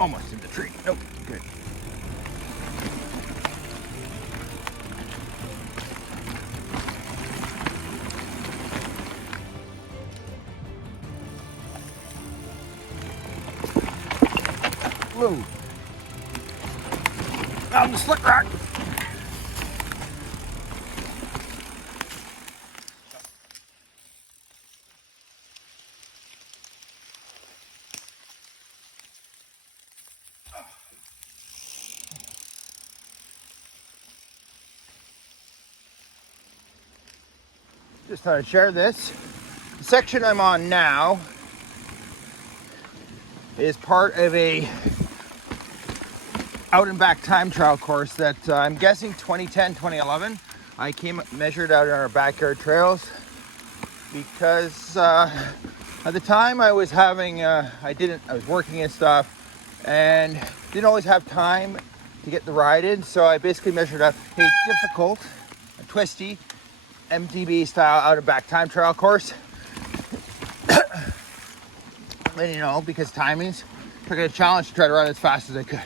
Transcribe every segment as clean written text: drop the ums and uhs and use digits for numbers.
Almost in the tree. Nope, good. Whoa. On the slick rock. Just thought I'd share this. The section I'm on now is part of a out and back time trial course that I'm guessing 2010, 2011. I measured out on our backyard trails because at the time I was having, I was working and stuff and didn't always have time to get the ride in. So I basically measured out a difficult, a twisty, MTB style out and back time trial course. And you know, because timings, took it a challenge to try to run as fast as I could.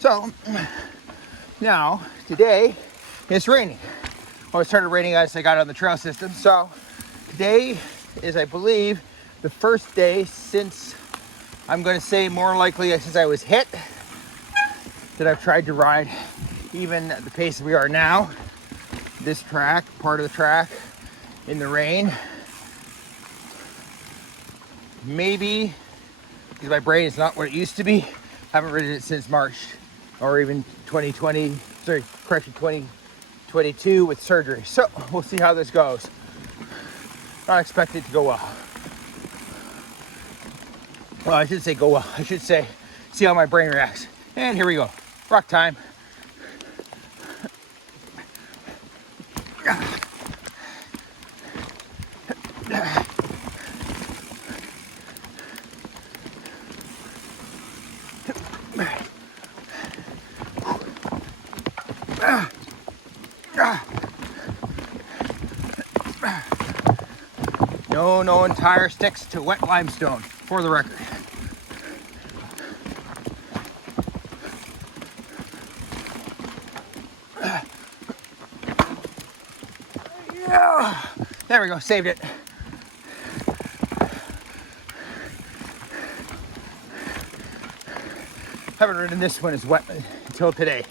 So now today it's raining. Well, it started raining as I got on the trail system. So today is, I believe, the first day since, I'm going to say more likely since I was hit, that I've tried to ride even at the pace we are now. This track, part of the track, in the rain. Maybe because my brain is not what it used to be. Haven't ridden it since March or even 2022 with surgery. So we'll see how this goes. Not expect it to go well. Well, I should say go well. I should say see how my brain reacts. And here we go. Rock time. No entire sticks to wet limestone, for the record. Yeah. There we go, saved it. Haven't ridden this one as wet until today,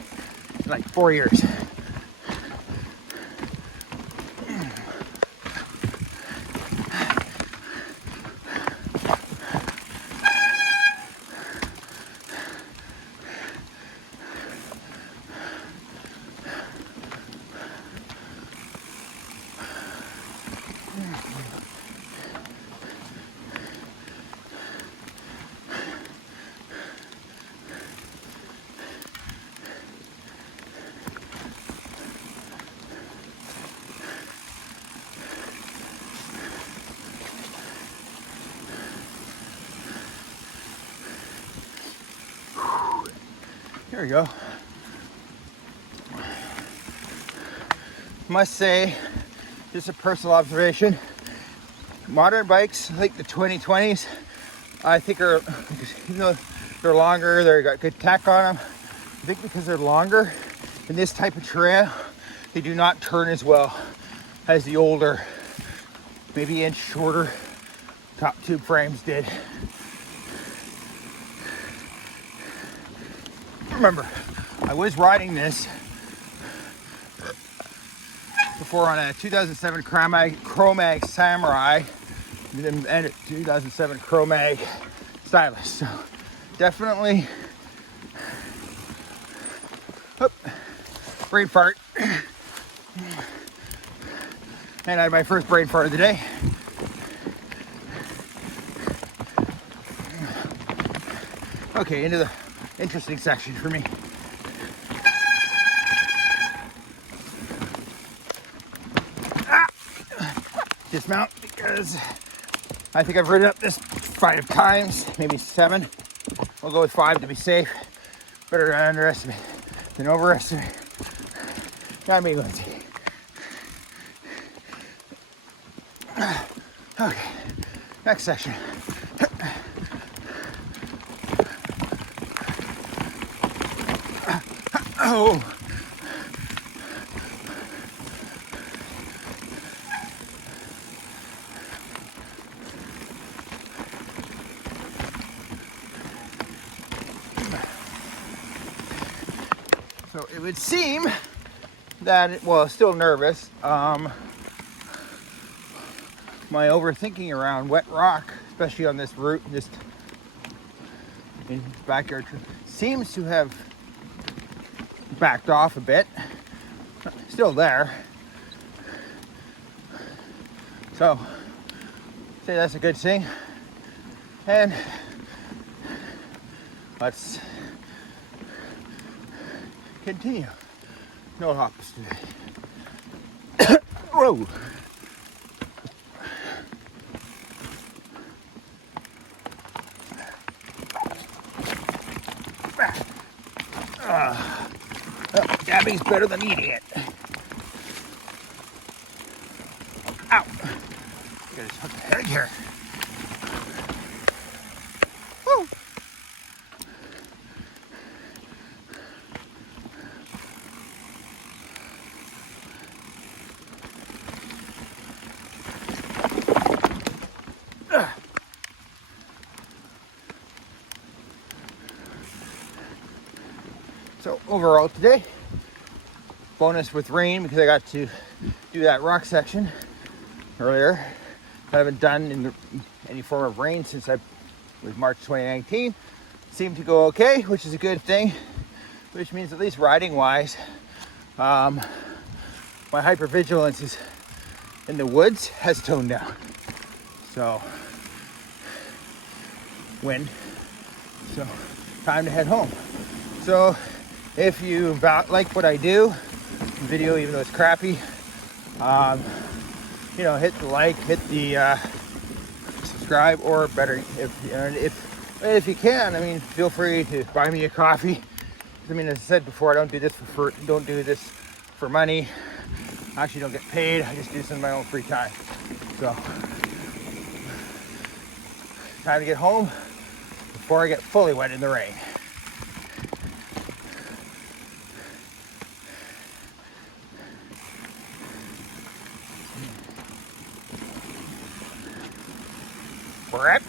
in like 4 years. There we go. Must say, just a personal observation, modern bikes like the 2020s, I think are, even though they're longer, they've got good tech on them, I think because they're longer in this type of trail, they do not turn as well as the older, maybe inch shorter top tube frames did. Remember, I was riding this before on a 2007 Chromag Samurai and a 2007 Chromag Stylus. So definitely, brain fart. And I had my first brain fart of the day. Okay, into the interesting section for me. Dismount because I think I've ridden up this 5 times, maybe 7. I'll go with 5 to be safe. Better to underestimate than overestimate. Not me, Lindsay. Okay, next section. Oh. So it would seem that, well, still nervous. My overthinking around wet rock, especially on this route, just in backyard, seems to have backed off a bit. Still there. So, say that's a good thing. And let's continue. No hops today. Whoa. Well, dabbing's better than eating it. Ow. Gotta just hook the head here. Woo. So overall today, bonus with rain because I got to do that rock section earlier. I haven't done in any form of rain since it was March 2019. Seemed to go okay, which is a good thing, which means at least riding wise, my hypervigilance is in the woods has toned down. So, wind. So, time to head home. So, if you like what I do, video, even though it's crappy, you know, hit the like, hit the subscribe, or better, if you can, I mean, feel free to buy me a coffee. I mean, as I said before, I don't do this for money. I actually don't get paid. I just do this in my own free time. So, time to get home before I get fully wet in the rain. Brett.